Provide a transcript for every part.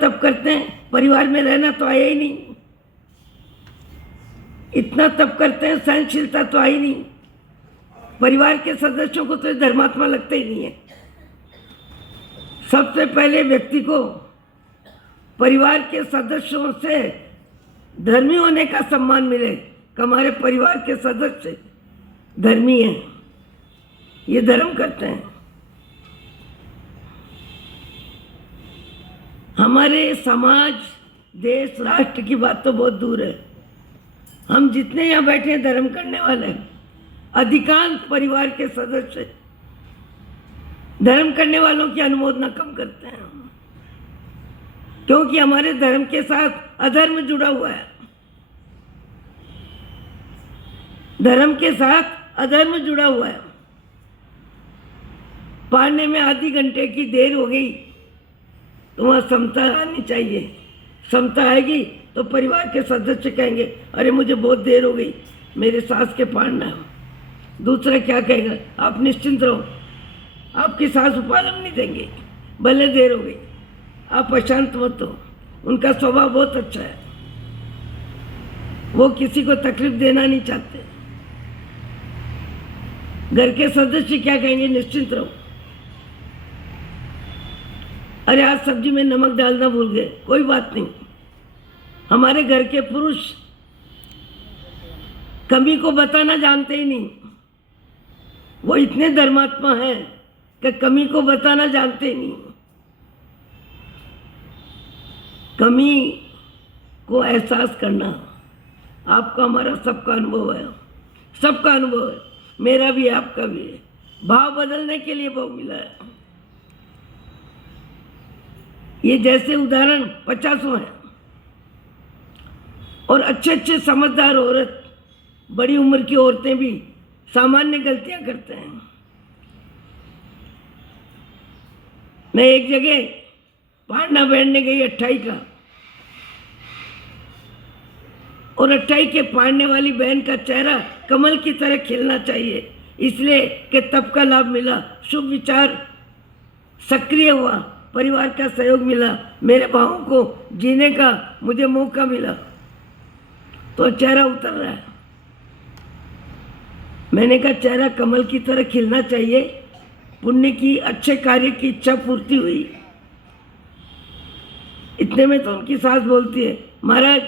तप करते हैं, परिवार में रहना तो आया ही नहीं। इतना तप करते हैं, सहनशीलता तो आई नहीं। परिवार के सदस्यों को तो धर्मात्मा लगता ही नहीं है। सबसे पहले व्यक्ति को परिवार के सदस्यों से धर्मी होने का सम्मान मिले कि हमारे परिवार के सदस्य धर्मी हैं, ये धर्म करते हैं। हमारे समाज, देश, राष्ट्र की बात तो बहुत दूर है। हम जितने यहाँ बैठे हैं धर्म करने वाले हैं, अधिकांश परिवार के सदस्य धर्म करने वालों की अनुमोदना कम करते हैं, क्योंकि हमारे धर्म के साथ अधर्म जुड़ा हुआ है। धर्म के साथ अधर्म जुड़ा हुआ है। पढ़ने में आधी घंटे की देर हो गई तो वहाँ समता आनी चाहिए। समता आएगी तो परिवार के सदस्य कहेंगे अरे मुझे बहुत देर हो गई, मेरे सास के पढ़ना है। दूसरा क्या कहेगा, आप निश्चिंत रहो, आपकी सास उपालम नहीं देंगे, भले देर हो गई, आप अशांत मत हो। उनका स्वभाव बहुत अच्छा है, वो किसी को तकलीफ देना नहीं चाहते। घर के सदस्य क्या कहेंगे, निश्चिंत रहो, अरे आज सब्जी में नमक डालना भूल गए, कोई बात नहीं। हमारे घर के पुरुष कमी को बताना जानते ही नहीं, वो इतने धर्मात्मा हैं कि कमी को बताना जानते ही नहीं। कमी को एहसास करना आपका, हमारा सबका अनुभव है, सबका अनुभव है, मेरा भी आपका भी है। भाव बदलने के लिए भाव मिला है। ये जैसे उदाहरण 50 हैं और अच्छे अच्छे समझदार औरत, बड़ी उम्र की औरतें भी सामान्य गलतियां करते हैं। मैं एक जगह पढ़ना बैठने गई 28 का, और 28 के पढ़ने वाली बहन का चेहरा कमल की तरह खिलना चाहिए, इसलिए कि तप का लाभ मिला, शुभ विचार सक्रिय हुआ, परिवार का सहयोग मिला, मेरे भावों को जीने का मुझे मौका मिला, तो चेहरा उतर रहा है। मैंने कहा चेहरा कमल की तरह खिलना चाहिए, पुण्य की, अच्छे कार्य की इच्छा पूर्ति हुई। इतने में तो उनकी सास बोलती है, महाराज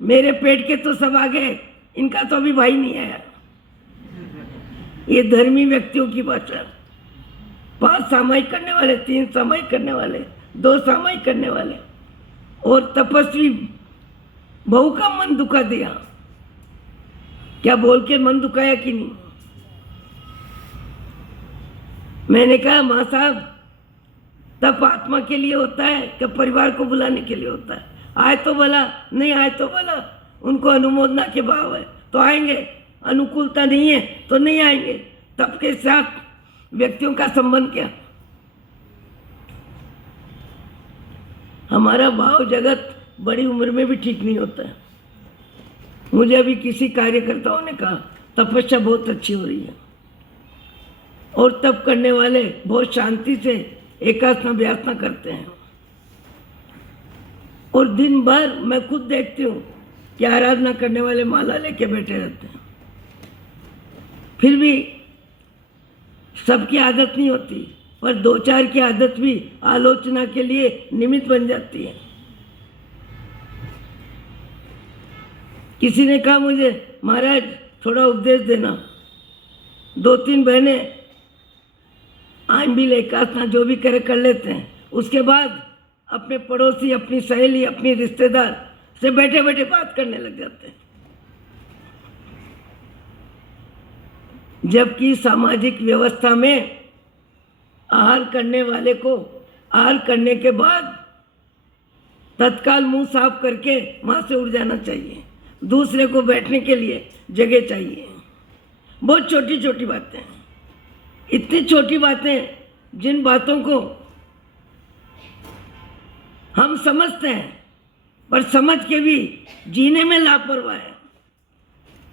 मेरे पेट के तो सब आ गए, इनका तो अभी भाई नहीं आया। ये धर्मी व्यक्तियों की भाषा। 5 सामायिक करने वाले, 3 सामायिक करने वाले, 2 सामायिक करने वाले, और तपस्वी बहू का मन दुखा दिया। क्या बोल के मन दुखाया कि नहीं? मैंने कहा माँ साहब, तप आत्मा के लिए होता है कि परिवार को बुलाने के लिए होता है? आए तो भला, नहीं आए तो भला, उनको अनुमोदना के भाव है तो आएंगे, अनुकूलता नहीं है तो नहीं आएंगे। तप के साथ व्यक्तियों का संबंध क्या? हमारा भाव जगत बड़ी उम्र में भी ठीक नहीं होता है। मुझे अभी किसी कार्यकर्ताओं ने कहा तपस्या बहुत अच्छी हो रही है, और तप करने वाले बहुत शांति से एकासना व्यासना करते हैं, और दिन भर मैं खुद देखती हूँ कि आराधना करने वाले माला लेके बैठे रहते हैं। फिर भी सबकी आदत नहीं होती, पर 2-4 की आदत भी आलोचना के लिए निमित्त बन जाती है। किसी ने कहा मुझे, महाराज थोड़ा उपदेश देना। 2-3 बहनें आंबिल एकासना जो भी करे कर लेते हैं, उसके बाद अपने पड़ोसी, अपनी सहेली, अपनी रिश्तेदार से बैठे बैठे बात करने लग जाते हैं। जबकि सामाजिक व्यवस्था में आहार करने वाले को आहार करने के बाद तत्काल मुंह साफ करके वहाँ से उड़ जाना चाहिए। दूसरे को बैठने के लिए जगह चाहिए। बहुत छोटी छोटी बातें, इतनी छोटी बातें, जिन बातों को हम समझते हैं पर समझ के भी जीने में लापरवाह है।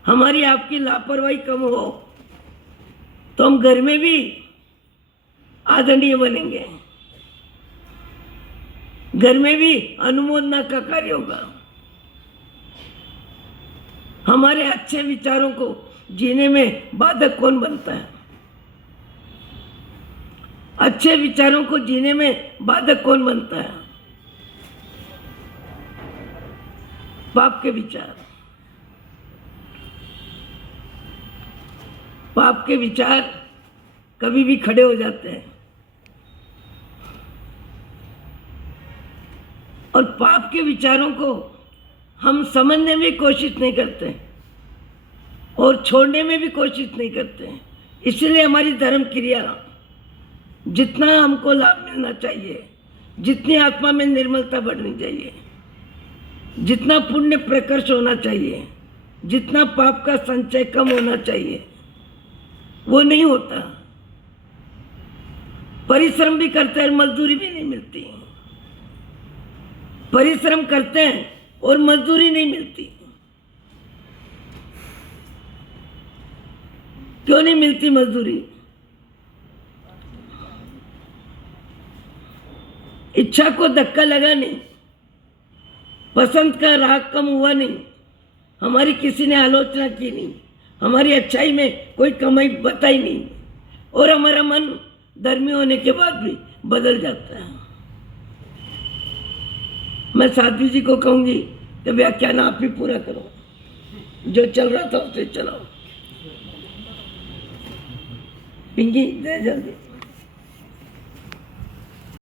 हमारी आपकी लापरवाही कम हो तो हम घर में भी आदरणीय बनेंगे। घर में भी अनुमोदना का कार्य होगा। हमारे अच्छे विचारों को जीने में बाधक कौन बनता है? अच्छे विचारों को जीने में बाधक कौन बनता है? पाप के विचार। पाप के विचार कभी भी खड़े हो जाते हैं और पाप के विचारों को हम समझने में कोशिश नहीं करते और छोड़ने में भी कोशिश नहीं करते। इसलिए हमारी धर्म क्रिया, जितना हमको लाभ मिलना चाहिए, जितनी आत्मा में निर्मलता बढ़नी चाहिए, जितना पुण्य प्रकर्ष होना चाहिए, जितना पाप का संचय कम होना चाहिए, वो नहीं होता। परिश्रम भी करते हैं, मजदूरी भी नहीं मिलती। परिश्रम करते हैं और मजदूरी नहीं मिलती। क्यों नहीं मिलती मजदूरी? इच्छा को धक्का लगा नहीं, पसंद का राग कम हुआ नहीं, हमारी किसी ने आलोचना की नहीं, हमारी अच्छाई में कोई कमी बताई नहीं, और हमारा मन धर्मी होने के बाद भी बदल जाता है। मैं साध्वी जी को कहूंगी कि व्याख्यान आप ही पूरा करो, जो चल रहा था उसे चलाओ। पिंकी दे जल्दी।